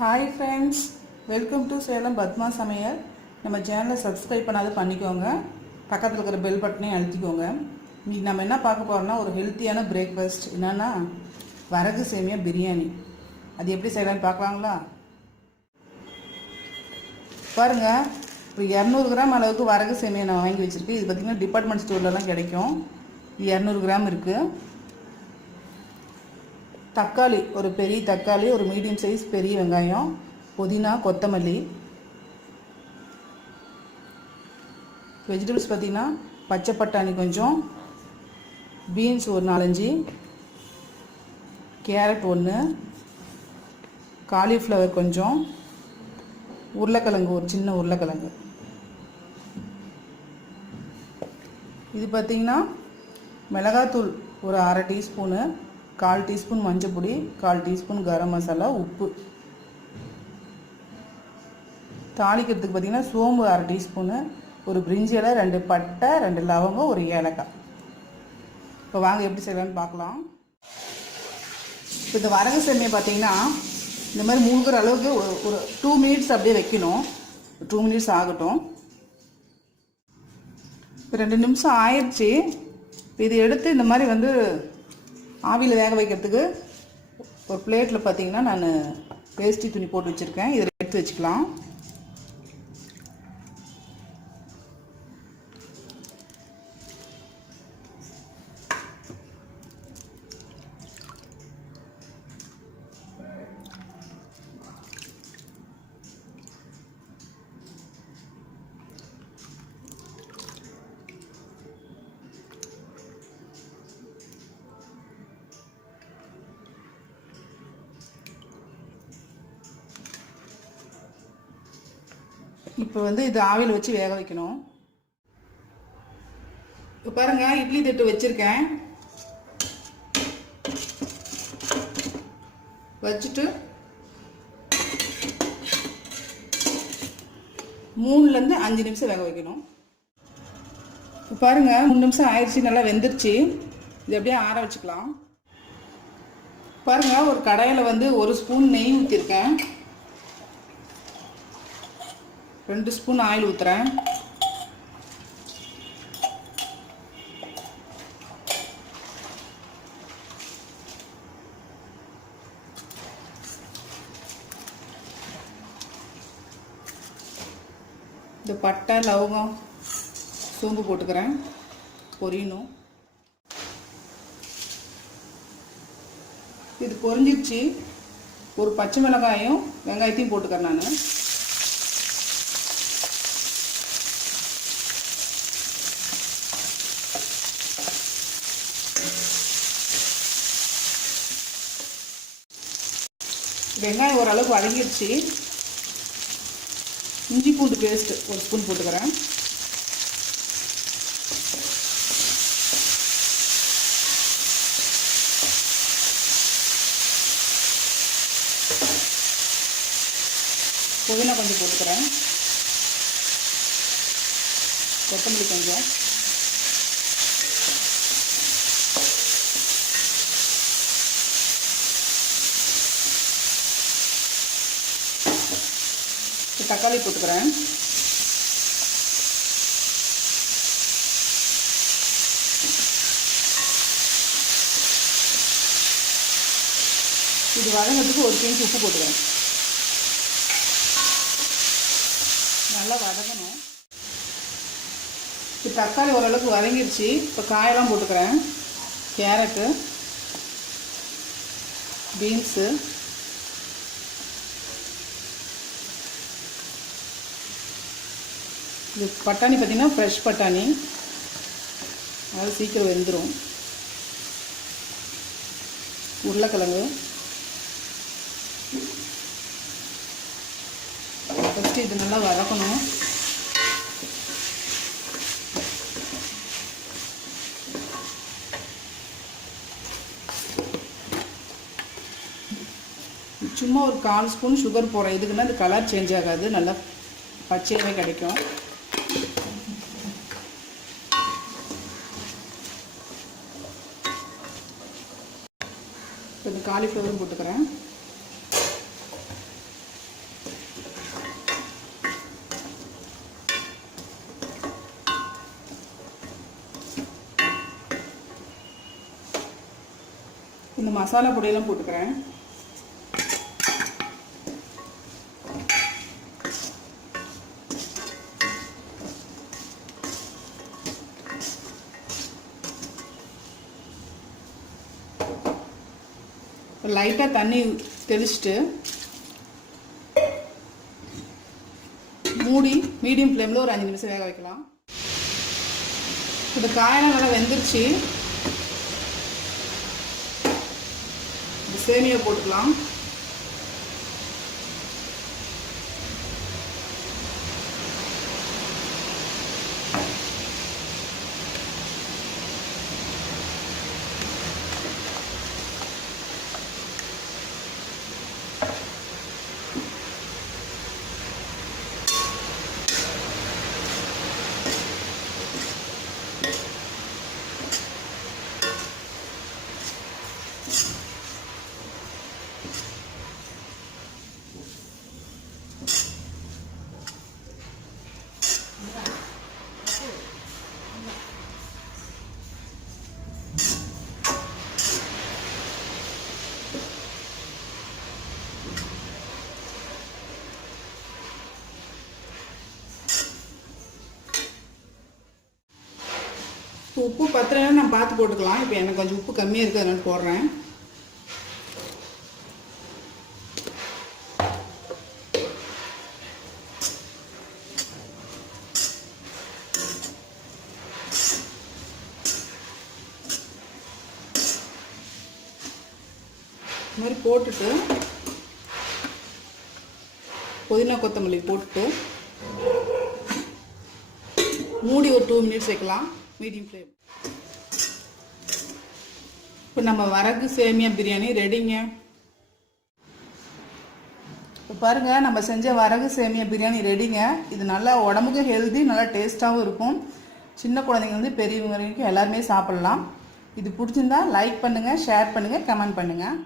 Hi friends, welcome to Salem Padma சமையல். நம்ம சேனலை சப்ஸ்கிரைப் பண்ணாத பண்ணிக்கோங்க, பக்கத்தில் இருக்கிற பெல் பட்டனையும் அழுத்திக்கோங்க. இன்றைக்கி நம்ம என்ன பார்க்க போகிறோம்னா ஒரு ஹெல்த்தியான பிரேக்ஃபாஸ்ட். என்னென்னா வரகு சேமியா பிரியாணி. அது எப்படி செய்யலான்னு பார்க்கலாங்களா? பாருங்கள், இப்போ 200 கிராம் அளவுக்கு வரகு சேமியா நான் வாங்கி வச்சுருக்கேன். இது பார்த்திங்கன்னா டிபார்ட்மெண்ட் ஸ்டோர்லலாம் கிடைக்கும். இது 200 கிராம் இருக்குது. தக்காளி, ஒரு பெரிய தக்காளி, ஒரு மீடியம் சைஸ் பெரிய வெங்காயம், புதினா, கொத்தமல்லி. வெஜிடபிள்ஸ் பார்த்திங்கன்னா பச்சை பட்டாணி கொஞ்சம், பீன்ஸ் ஒரு 4-5, கேரட் 1, காலிஃப்ளவர் கொஞ்சம், உருளைக்கிழங்கு ஒரு சின்ன உருளைக்கிழங்கு. இது பார்த்திங்கன்னா மிளகாத்தூள் ஒரு 1/2 டீஸ்பூனு, 1/4 டீஸ்பூன் மஞ்சள் பொடி, 1/4 டீஸ்பூன் கரம் மசாலா, உப்பு. தாளிக்கிறதுக்கு பார்த்திங்கன்னா சோம்பு 1/2 டீஸ்பூனு, ஒரு பிரிஞ்சி இலை, 2 பட்டை, 2 லவங்கம், ஒரு ஏலக்காய். இப்போ வாங்க எப்படி செய்யலான்னு பார்க்கலாம். இப்போ இந்த வரகு சேமியா பார்த்திங்கன்னா இந்த மாதிரி மூழ்கிற அளவுக்கு ஒரு 2 மினிட்ஸ் அப்படியே வைக்கணும். 2 மினிட்ஸ் ஆகட்டும். இப்போ 2 நிமிஷம் ஆயிடுச்சு. இது எடுத்து இந்த மாதிரி ஆவியில் வேக வைக்கிறதுக்கு ஒரு பிளேட்டில் பார்த்திங்கன்னா நான் வேஷ்டி துணி போட்டு வச்சுருக்கேன். இதில் எடுத்து வச்சுக்கலாம். இப்போ இது ஆவியில் வச்சு வேக வைக்கணும். இப்போ பாருங்கள், இட்லி தட்டு வச்சுருக்கேன். வச்சுட்டு 3லேருந்து 5 நிமிஷம் வேக வைக்கணும். இப்போ பாருங்கள், 3 நிமிஷம் ஆயிடுச்சு, நல்லா வெந்துருச்சு. இது அப்படியே ஆற வச்சுக்கலாம். பாருங்கள், ஒரு கடாயில் 1 ஸ்பூன் நெய் ஊற்றிருக்கேன். 2 ஸ்பூன் ஆயில் ஊற்றுறேன். இந்த பட்டை, லவங்கம், சோம்பு போட்டுக்கிறேன், பொரியணும். இது பொரிஞ்சிடுச்சு. ஒரு பச்சை மிளகாயும் வெங்காயத்தையும் போட்டுக்கிறேன் நான். வெங்காயம் ஓரளவுக்கு வதங்கிடுச்சு. இஞ்சி பூண்டு பேஸ்ட்டு 1 ஸ்பூன் போட்டுக்கிறேன். புதினா கொஞ்சம் போட்டுக்கிறேன், கொத்தமல்லி கொஞ்சம், தக்காளி போட்டுக்கிறேன். இது வதங்கிறதுக்கு 1 பிஞ்ச் உப்பு போட்டுக்கிறேன். நல்லா வதங்கணும். இப்போ தக்காளி ஓரளவுக்கு வதங்கிடுச்சு. இப்போ காயெல்லாம் போட்டுக்கிறேன். கேரட்டு, பீன்ஸு, இது பட்டாணி பார்த்திங்கன்னா ஃப்ரெஷ் பட்டாணி, அதாவது சீக்கிரம் வெந்துடும். உருளைக்கிழங்கு ஃபஸ்ட்டு இது நல்லா வதக்கணும். சும்மா ஒரு 1/4 ஸ்பூன் சுகர் போடுறேன். இதுக்குன்னா அது கலர் சேஞ்ச் ஆகாது, நல்லா பச்சையாகவே கிடைக்கும். கொஞ்சம் காலிஃப்ளவரும் போட்டுக்கிறேன். இந்த மசாலா பொடியெல்லாம் போட்டுக்கிறேன். லைட்டாக தண்ணி தெளிச்சுட்டு மூடி மீடியம் ஃப்ளேமில் ஒரு 5 நிமிஷம் வேக வைக்கலாம். இந்த காயெல்லாம் நல்லா வெந்துருச்சு. சேமியா போட்டுக்கலாம். உப்பு பத்தலைன்னா நான் பார்த்து போட்டுக்கலாம். இப்போ எனக்கு கொஞ்சம் உப்பு கம்மியாக இருக்குது, அதனால போடுறேன். இந்த மாதிரி போட்டுட்டு புதினா கொத்தமல்லி போட்டுட்டு மூடி ஒரு 2 மினிட்ஸ் வைக்கலாம், மீடியம் ஃப்ளேம். இப்போ நம்ம வரகு சேமியா பிரியாணி ரெடிங்க. இப்போ பாருங்கள், நம்ம செஞ்ச வரகு சேமியா பிரியாணி ரெடிங்க. இது நல்லா உடம்புக்கு ஹெல்தி, நல்லா டேஸ்ட்டாகவும் இருக்கும். சின்ன குழந்தைங்க பெரியவங்க வரைக்கும் எல்லாருமே சாப்பிட்லாம். இது பிடிச்சிருந்தா லைக் பண்ணுங்கள், ஷேர் பண்ணுங்கள், கமெண்ட் பண்ணுங்கள்.